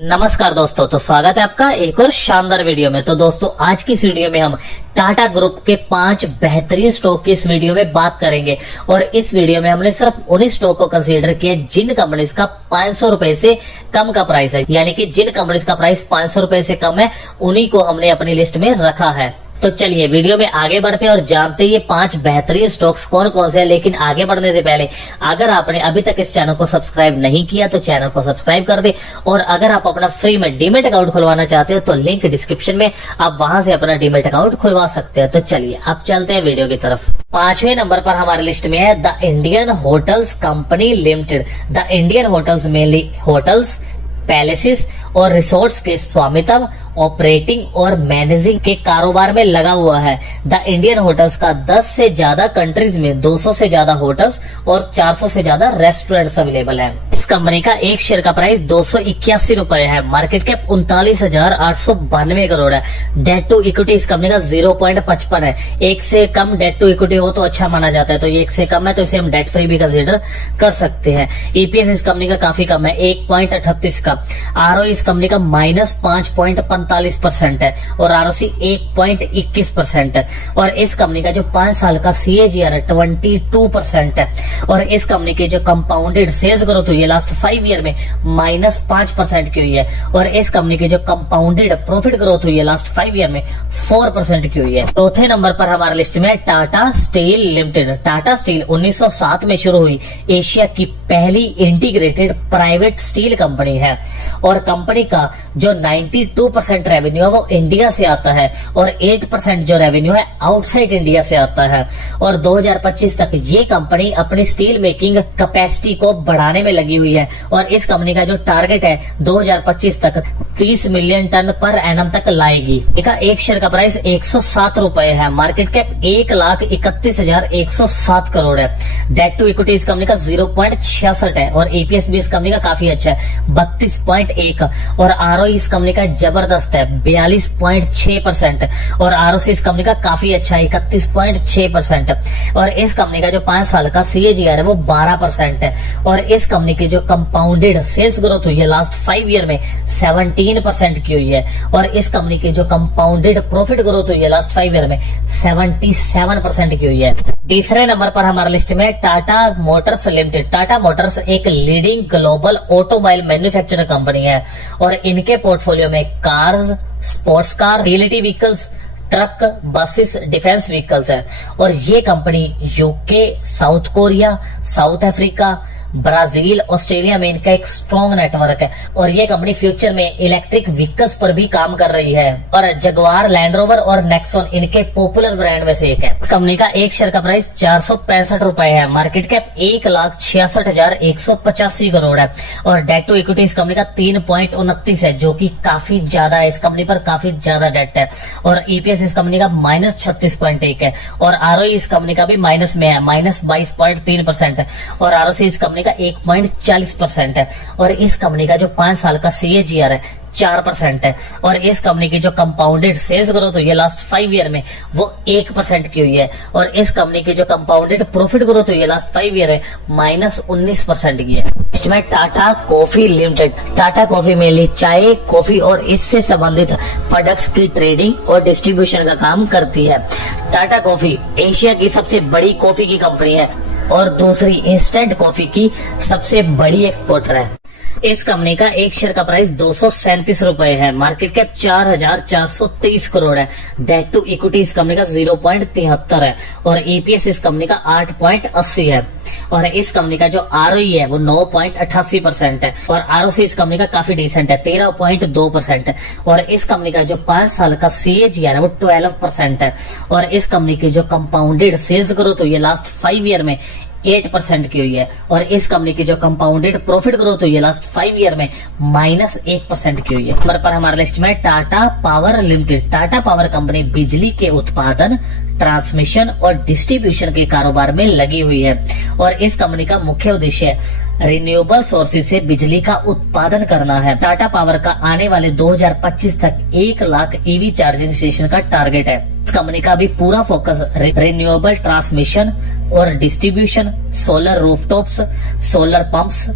नमस्कार दोस्तों, तो स्वागत है आपका एक और शानदार वीडियो में। तो दोस्तों, आज की इस वीडियो में हम टाटा ग्रुप के 5 बेहतरीन स्टॉक की इस वीडियो में बात करेंगे। और इस वीडियो में हमने सिर्फ उन्हीं स्टॉक को कंसीडर किया जिन कंपनीज का 500 रुपए से कम का प्राइस है, यानी कि जिन कंपनीज का प्राइस 500 रुपए से कम है उन्हीं को हमने अपनी लिस्ट में रखा है। तो चलिए वीडियो में आगे बढ़ते हैं और जानते हैं ये 5 बेहतरीन स्टॉक्स कौन कौन से हैं। लेकिन आगे बढ़ने से पहले अगर आपने अभी तक इस चैनल को सब्सक्राइब नहीं किया तो चैनल को सब्सक्राइब कर दे। और अगर आप अपना फ्री में डीमेट अकाउंट खुलवाना चाहते हो तो लिंक डिस्क्रिप्शन में, आप वहां से अपना डीमेट अकाउंट खुलवा सकते हैं। तो चलिए अब चलते हैं वीडियो की तरफ। 5वें नंबर पर हमारी लिस्ट में है the Indian hotels company limited. The Indian hotels mainly hotels, palaces और रिसोर्ट्स के स्वामित्व, ऑपरेटिंग और मैनेजिंग के कारोबार में लगा हुआ है। द इंडियन होटल्स का 10 से ज्यादा कंट्रीज में 200 से ज्यादा होटल्स और 400 से ज्यादा रेस्टोरेंट्स अवेलेबल हैं। इस कंपनी का एक शेयर का प्राइस 281 रुपए है। मार्केट कैप 39,892 करोड़ है। डेट टू इक्विटी इस कंपनी का 0.55 है। एक से कम डेट टू इक्विटी हो तो अच्छा माना जाता है, तो ये एक से कम है तो इसे हम डेट फ्री भी कंसीडर कर सकते हैं। ईपीएस इस कंपनी का काफी कम है, 1.38 का। आरओ इस कंपनी का -5.45% है और आरओसी 1.21% है। और इस कंपनी का जो 5 साल का सीएजीआर है 22% है। और इस कंपनी की जो कंपाउंडेड सेल्स ग्रोथ हुई है लास्ट 5 ईयर में -5% की हुई है। और इस कंपनी की जो कंपाउंडेड प्रॉफिट ग्रोथ हुई है लास्ट 5 ईयर में 4% की हुई है। चौथे नंबर पर हमारे लिस्ट में Tata steel limited. Tata steel 1907 में शुरू हुई एशिया की पहली इंटीग्रेटेड प्राइवेट स्टील कंपनी है। और कंपनी का जो 92% रेवेन्यू है वो इंडिया से आता है और 8% जो रेवेन्यू है आउटसाइड इंडिया से आता है। और 2025 तक ये कंपनी अपनी स्टील मेकिंग कैपेसिटी को बढ़ाने में लगी हुई है। और इस कंपनी का जो टारगेट है 2025 तक 30 मिलियन टन पर एनम तक लाएगी। इसका एक शेयर का प्राइस 107 रुपए है। मार्केट कैप 1,31,107 करोड़ है। डेट टू इक्विटी इस कंपनी का 0.66 है और ईपीएस भी इस कंपनी का काफी अच्छा है, 32.1। और आरओ इस कंपनी का जबरदस्त है, 42.6%। और आरओसी इस कंपनी का काफी अच्छा है, 31.6%। और इस कंपनी का जो 5 साल का सीएजीआर है वो 12% है। और इस कंपनी की जो कंपाउंडेड सेल्स ग्रोथ हुई है लास्ट 5 ईयर में 17% की हुई है। और इस कंपनी की जो कंपाउंडेड प्रॉफिट ग्रोथ हुई है लास्ट 5 ईयर में 77% की हुई है। तीसरे नंबर पर हमारे लिस्ट में Tata Motors limited. Tata Motors एक leading global automobile manufacturing company है और इनके पोर्टफोलियो में cars, sports car, utility vehicles, truck, buses, defence vehicles है। और ये कंपनी UK, South Korea, South Africa, Brazil, Australia में इनका एक स्ट्रॉन्ग नेटवर्क है। और ये कंपनी फ्यूचर में इलेक्ट्रिक व्हीकल्स पर भी काम कर रही है। और जगुआर, लैंड रोवर और नेक्सॉन इनके पॉपुलर ब्रांड में से एक है। कंपनी का एक शेयर का प्राइस 465 रुपए है। मार्केट कैप 1,66,185 करोड़ है। और डेट टू इक्विटी इस कंपनी का 3.29 है, जो कि काफी ज्यादा है। इस कंपनी पर काफी ज्यादा डेट है। और ईपीएस इस कंपनी का -36.1 है। और आरओई इस कंपनी का भी माइनस में है, -22.3% है। और आरओसी इस कंपनी का 1.40% है। और इस कंपनी का जो 5 साल का सीएजीआर है 4% है। और इस कंपनी की जो कंपाउंडेड सेल्स ग्रोथ हुई है लास्ट 5 ईयर में वो 1% की हुई है। और इस कंपनी की जो कंपाउंडेड प्रॉफिट ग्रोथ हुई है लास्ट 5 ईयर है -19% की है। इसमें Tata coffee limited. Tata coffee mainly चाय, कॉफी और इससे संबंधित प्रोडक्ट्स की ट्रेडिंग और डिस्ट्रीब्यूशन का काम करती है। टाटा कॉफी एशिया की सबसे बड़ी कॉफी की कंपनी है और दूसरी इंस्टेंट कॉफी की सबसे बड़ी एक्सपोर्टर है। इस कंपनी का एक शेयर का प्राइस 237 रुपए है। मार्केट कैप 4,423 करोड़ है। डेट टू इक्विटी इस कंपनी का 0.73 है। और ईपीएस इस कंपनी का 8.80 है। और इस कंपनी का जो आरओई है वो 9.88% है। और आरओसी इस कंपनी का काफी डिसेंट है, 13.2% है। और इस कंपनी का जो 5 साल का सीएजीआर है वो 12% है। और इस कंपनी की जो कंपाउंडेड सेल्स ग्रोथ हुई है लास्ट 5 ईयर में 8% की हुई है। और इस कंपनी की जो कंपाउंडेड प्रॉफिट ग्रोथ हुई है लास्ट 5 ईयर में -1% की हुई है। नंबर पर हमारे लिस्ट में Tata power limited. Tata power company बिजली के उत्पादन, ट्रांसमिशन और डिस्ट्रीब्यूशन के कारोबार में लगी हुई है। और इस कंपनी का मुख्य उद्देश्य रिन्यूएबल सोर्सेज से बिजली का उत्पादन करना है। टाटा पावर का आने वाले 2025 तक 1 लाख ईवी चार्जिंग स्टेशन का टारगेट है। इस कंपनी का भी पूरा फोकस रिन्यूएबल ट्रांसमिशन और distribution, solar rooftops, solar pumps,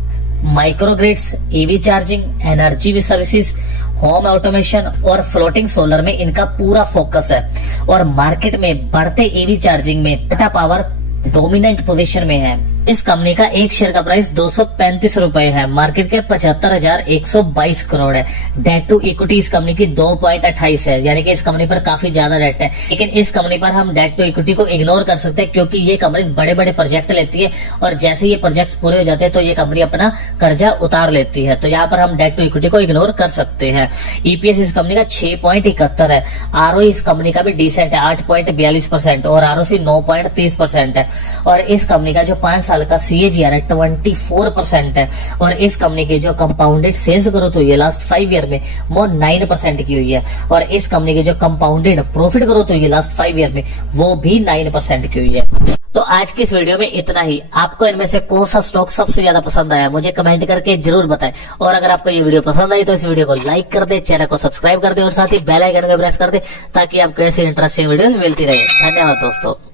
microgrids, EV charging, energy services, home automation और फ्लोटिंग सोलर में इनका पूरा फोकस है। और मार्केट में बढ़ते ईवी चार्जिंग में टाटा पावर डोमिनेंट पोजीशन में है। इस कंपनी का एक शेयर का प्राइस 235 रुपए है। मार्केट कैप 75,122 करोड़ है। डेट टू इक्विटी इस कंपनी की 2.28 है, यानी कि इस कंपनी पर काफी ज्यादा डेट है। लेकिन इस कंपनी पर हम डेट टू इक्विटी को इग्नोर कर सकते हैं, क्योंकि ये कंपनी बड़े बड़े प्रोजेक्ट लेती है और जैसे ये प्रोजेक्ट पूरे हो जाते हैं तो ये कंपनी अपना कर्जा उतार लेती है। तो यहाँ पर हम डेट टू इक्विटी को इग्नोर कर सकते हैं। ईपीएस इस कंपनी का 6.71 है। आरओई इस कंपनी का भी डिसेंट है, 8.42% और आरओसी 9.30% है। और इस कंपनी का जो 5 साल का CAGR है 24% है। और इस कंपनी की जो कंपाउंडेड सेल्स ग्रोथ हुई है लास्ट 5 ईयर में वो 9% की हुई है। और इस कंपनी की जो कंपाउंडेड प्रॉफिट ग्रोथ हुई है लास्ट 5 ईयर में वो भी 9% की हुई है। तो आज की इस वीडियो में इतना ही। आपको इनमें से कौन सा स्टॉक सबसे ज्यादा पसंद आया मुझे कमेंट करके जरूर बताएं। और अगर आपको ये वीडियो पसंद आई तो इस वीडियो को लाइक कर दे, चैनल को सब्सक्राइब कर दे और साथ ही बेल आइकन को प्रेस कर दे, ताकि आपको ऐसी इंटरेस्टिंग वीडियोस मिलती रहे। धन्यवाद दोस्तों।